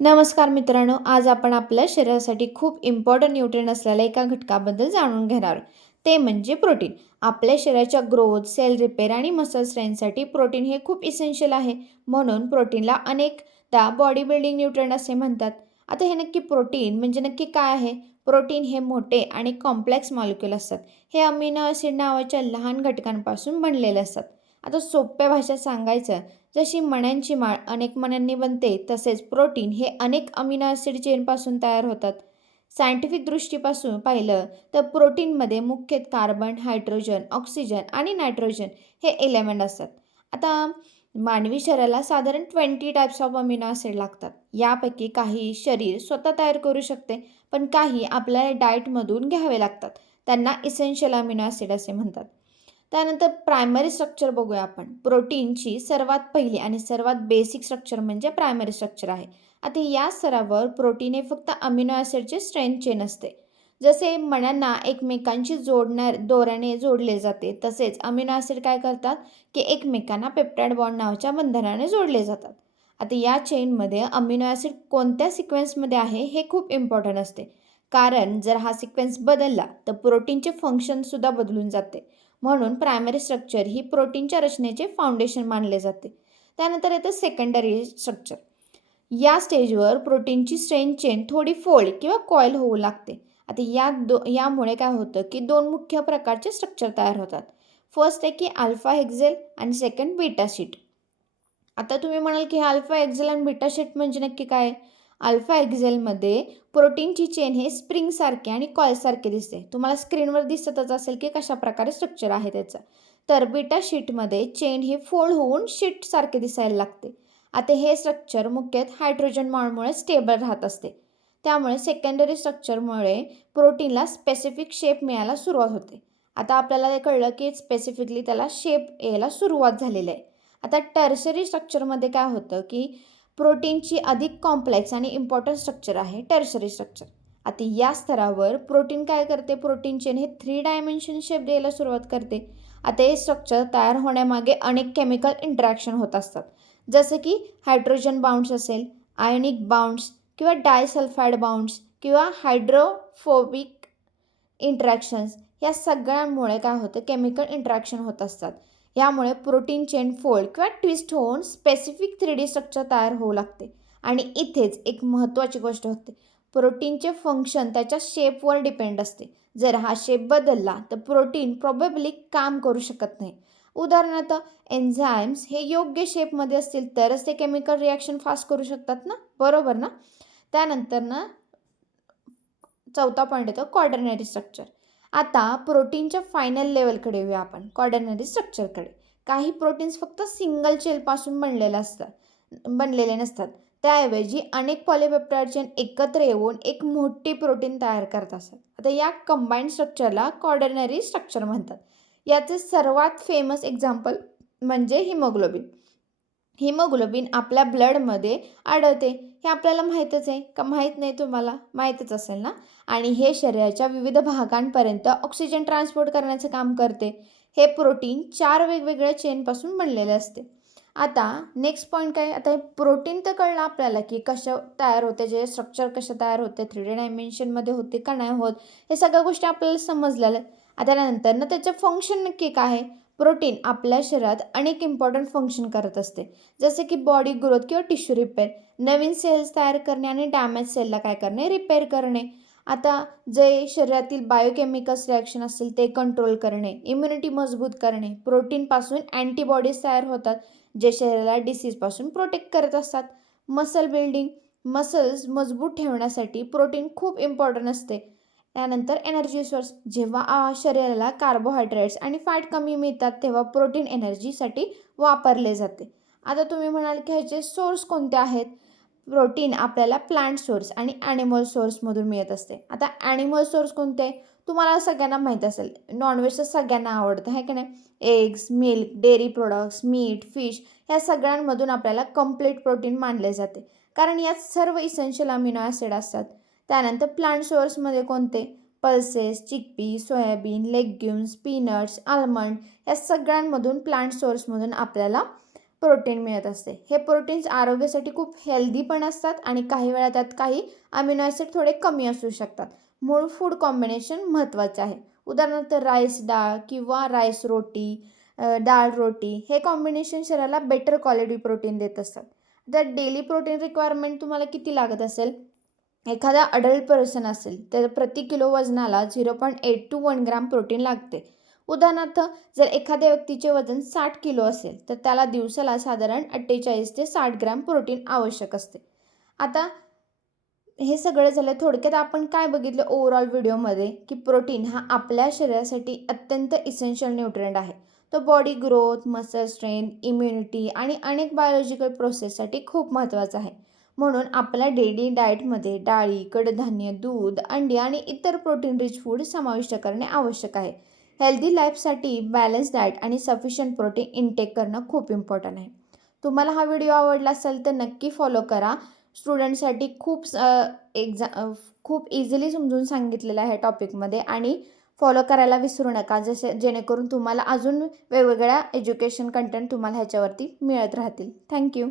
नमस्कार मित्रांनो, आज आपण आपल्या शरीरासाठी खूप इम्पॉर्टंट न्यूट्रिएंट असलेल्या एका घटकाबद्दल जाणून घेणार आहोत. ते म्हणजे प्रोटीन. आपल्या शरीराच्या ग्रोथ, सेल रिपेअर आणि मसल स्ट्रेंथसाठी प्रोटीन हे खूप इसेन्शियल आहे. म्हणून प्रोटीनला अनेकदा बॉडी बिल्डिंग न्यूट्रिएंट असे म्हणतात. आता हे नक्की प्रोटीन म्हणजे नक्की काय आहे? प्रोटीन हे मोठे आणि कॉम्प्लेक्स मॉलिक्यूल असतात. हे अमिनो ॲसिड नावाच्या लहान घटकांपासून बनलेले असतात. आता सोप्या भाषेत सांगायचं, जशी मण्यांची माळ अनेक मण्यांनी बनते, तसेच प्रोटीन हे अनेक अमिनो ॲसिड चेनपासून तयार होतात. सायंटिफिक दृष्टीपासून पाहिलं तर प्रोटीनमध्ये मुख्यतः कार्बन, हायड्रोजन, ऑक्सिजन आणि नायट्रोजन हे एलिमेंट असतात. आता मानवी शरीराला साधारण 20 टाइप्स ऑफ अमिनो ॲसिड लागतात. यापैकी काही शरीर स्वतः तयार करू शकते, पण काही आपल्याला डाएटमधून घ्यावे लागतात. त्यांना इसेन्शियल अमिनो ॲसिड असे म्हणतात. त्यानंतर प्रायमरी स्ट्रक्चर बघूया आपण. प्रोटीनची सर्वात पहिली आणि सर्वात बेसिक स्ट्रक्चर म्हणजे प्रायमरी स्ट्रक्चर आहे. आता या स्तरावर प्रोटीन हे फक्त अमिनो ॲसिडचे स्ट्रेंथ चेन असते. जसे मण्यांना एकमेकांशी दोऱ्याने जोडले जाते, तसेच अमिनो ॲसिड काय करतात, की एकमेकांना पेप्टाइड बॉन्ड नावाच्या बंधनाने जोडले जातात. आता या चेनमध्ये अमिनो ॲसिड कोणत्या सिक्वेन्समध्ये आहे हे खूप इम्पॉर्टंट असते. कारण जर हा सिक्वेन्स बदलला तर प्रोटीनचे फंक्शनसुद्धा बदलून जाते. म्हणून प्रायमरी स्ट्रक्चर ही प्रोटीनच्या रचनेचे फाउंडेशन मानले जाते. त्यानंतर येतं सेकंडरी स्ट्रक्चर. या स्टेजवर प्रोटीनची स्ट्रेंथ चेन थोडी फोल्ड किंवा कॉईल होऊ लागते. आता यामुळे काय होतं, की दोन मुख्य प्रकारचे स्ट्रक्चर तयार होतात. फर्स्ट आहे की अल्फा हेक्सेल आणि सेकंड बीटा शीट. आता तुम्ही म्हणाल की अल्फा एक्झेल आणि बीटा शीट म्हणजे नक्की काय? अल्फा एक्झेलमध्ये प्रोटीनची चेन हे स्प्रिंगसारखे आणि कॉईलसारखे दिसते. तुम्हाला स्क्रीनवर दिसतच असेल की कशा प्रकारे स्ट्रक्चर आहे त्याचं. तर बीटा शीटमध्ये चेन हे फोल्ड होऊन शीटसारखे दिसायला लागते. आता हे स्ट्रक्चर मुख्यतः हायड्रोजन बॉन्डमुळे स्टेबल राहत असते. त्यामुळे सेकंडरी स्ट्रक्चरमुळे प्रोटीनला स्पेसिफिक शेप मिळायला सुरुवात होते. आता आपल्याला हे कळलं की स्पेसिफिकली त्याला शेप यायला सुरुवात झालेली आहे. आता टर्शरी स्ट्रक्चरमध्ये काय होतं, की प्रोटीनची अधिक कॉम्प्लेक्स आणि इम्पॉर्टंट स्ट्रक्चर आहे टर्शरी स्ट्रक्चर. आता या स्तरावर प्रोटीन काय करते, प्रोटीन चेन हे 3 डायमेन्शन शेप द्यायला सुरुवात करते. आता हे स्ट्रक्चर तयार होण्यामागे अनेक केमिकल इंटरॅक्शन होत असतात. जसे की हायड्रोजन बाउंड्स असेल, आयोनिक बाउंड्स किंवा डायसल्फाइड बाउंड्स किंवा हायड्रोफोबिक इंटरॅक्शन्स. या सगळ्यांमुळे काय होतं, केमिकल इंटरॅक्शन होत असतात. यामुळे प्रोटीन चेन फोल्ड किंवा ट्विस्ट होऊन स्पेसिफिक 3D स्ट्रक्चर तयार होऊ लागते. आणि इथेच एक महत्त्वाची गोष्ट होते. प्रोटीनचे फंक्शन त्याच्या शेपवर डिपेंड असते. जर हा शेप बदलला तर प्रोटीन प्रोबॅबली काम करू शकत नाही. उदाहरणार्थ एन्झाईम्स हे योग्य शेपमध्ये असतील तरच ते केमिकल रिॲक्शन फास्ट करू शकतात ना, बरोबर ना? त्यानंतर ना चौथा पॉईंट येतो क्वाटर्नरी स्ट्रक्चर. आता प्रोटीनच्या फायनल लेवलकडे येऊया आपण, क्वाटर्नरी स्ट्रक्चरकडे. काही प्रोटीन्स फक्त सिंगल चेनपासून बनलेले नसतात. त्याऐवजी अनेक पॉलिपेप्टाइड चेन एकत्र येऊन एक मोठी प्रोटीन तयार करत असतात. आता या कंबाईंड स्ट्रक्चरला क्वाटर्नरी स्ट्रक्चर म्हणतात. याचे सर्वात फेमस एक्झाम्पल म्हणजे हिमोग्लोबिन. हिमोग्लोबिन आपल्या ब्लडमध्ये आढळते. हे आपल्याला माहीतच आहे का, माहीत नाही तुम्हाला? माहीतच असेल ना? आणि हे शरीराच्या विविध भागांपर्यंत ऑक्सिजन ट्रान्सपोर्ट करण्याचं काम करते. हे प्रोटीन 4 वेगवेगळ्या चेनपासून बनलेले असते. आता नेक्स्ट पॉईंट काय? आता हे प्रोटीन तर कळलं आपल्याला की कसं तयार होते, जे स्ट्रक्चर कसं तयार होते, 3D डायमेन्शनमध्ये होते का नाही होत, हे सगळ्या गोष्टी आपल्याला समजलेल्या आहेत. आता नंतर ना त्याचं फंक्शन नक्की काय आहे? प्रोटीन आपल्या शरीरात अनेक इम्पॉर्टंट फंक्शन करत असते. जसे की बॉडी ग्रोथ किंवा टिश्यू रिपेअर, नवीन सेल्स तयार करणे आणि डॅमेज सेलला काय करणे, रिपेअर करणे. आता जे शरीरातील बायोकेमिकल्स रिॲक्शन असतील ते कंट्रोल करणे, इम्युनिटी मजबूत करणे. प्रोटीनपासून अँटीबॉडीज तयार होतात, जे शरीराला डिसीजपासून प्रोटेक्ट करत असतात. मसल बिल्डिंग, मसल्स मजबूत ठेवण्यासाठी प्रोटीन खूप इम्पॉर्टंट असते. त्यानंतर एनर्जी सोर्स, जेव्हा शरीराला कार्बोहायड्रेट्स आणि फॅट कमी मिळतात तेव्हा प्रोटीन एनर्जीसाठी वापरले जाते. आता तुम्ही म्हणाल की ह्याचे सोर्स कोणते आहेत? प्रोटीन आपल्याला प्लांट सोर्स आणि ॲनिमल सोर्समधून मिळत असते. आता ॲनिमल सोर्स कोणते आहे? तुम्हाला सगळ्यांना माहीत असेल, नॉनव्हेज तर सगळ्यांना आवडतं आहे की नाही? Eggs, milk, dairy products, meat, fish या सगळ्यांमधून आपल्याला कंप्लीट प्रोटीन मानले जाते. कारण यात सर्व इसेन्शियल अमिनो ॲसिड असतात. त्यानंतर प्लांट सोर्समध्ये कोणते? Pulses, chickpea, soybean, legumes, peanuts, almond या सगळ्यांमधून प्लांट सोर्समधून आपल्याला प्रोटीन मिळत असते. हे प्रोटीन्स आरोग्यासाठी खूप हेल्दी पण असतात आणि काही वेळा त्यात काही अमिनो ॲसिड थोडे कमी असू शकतात. मूळ फूड कॉम्बिनेशन महत्त्वाचे आहे. उदाहरणार्थ राईस डाळ किंवा राईस रोटी, डाळ रोटी हे कॉम्बिनेशन शरीराला बेटर क्वालिटी प्रोटीन देत असतात. तर डेली प्रोटीन रिक्वायरमेंट तुम्हाला किती लागत असेल? एखादा अडल्ट पर्सन असेल तर प्रति किलो वजनाला 0.8 टू 1 ग्राम प्रोटीन लागते. उदाहरणार्थ जर एखाद्या व्यक्तीचे वजन 60 किलो असेल तर त्याला दिवसाला साधारण 48 ते 60 ग्रॅम प्रोटीन आवश्यक असते. आता हे सगळं झालं. थोडक्यात आपण काय बघितलं ओव्हरऑल व्हिडिओमध्ये, की प्रोटीन हा आपल्या शरीरासाठी अत्यंत इसेन्शियल न्यूट्रिएंट आहे. तो body growth, muscle strength, immunity आणि अनेक बायोलॉजिकल प्रोसेससाठी खूप महत्त्वाचा आहे. म्हणून आपल्या डेली डाएटमध्ये डाळी, कडधान्य, दूध, अंडी आणि इतर प्रोटीन रिच फूड समाविष्ट करणे आवश्यक आहे. हेल्दी लाईफसाठी बॅलन्स डाएट आणि सफिशियंट प्रोटीन इनटेक करणं खूप इम्पॉर्टंट आहे. तुम्हाला हा व्हिडिओ आवडला असेल तर नक्की फॉलो करा. स्टुडंटसाठी खूप इझिली समजून सांगितलेलं आहे टॉपिकमध्ये आणि फॉलो करायला विसरू नका. जेणेकरून तुम्हाला अजून वेगवेगळ्या एज्युकेशन कंटेंट तुम्हाला ह्याच्यावरती मिळत राहतील. Thank you.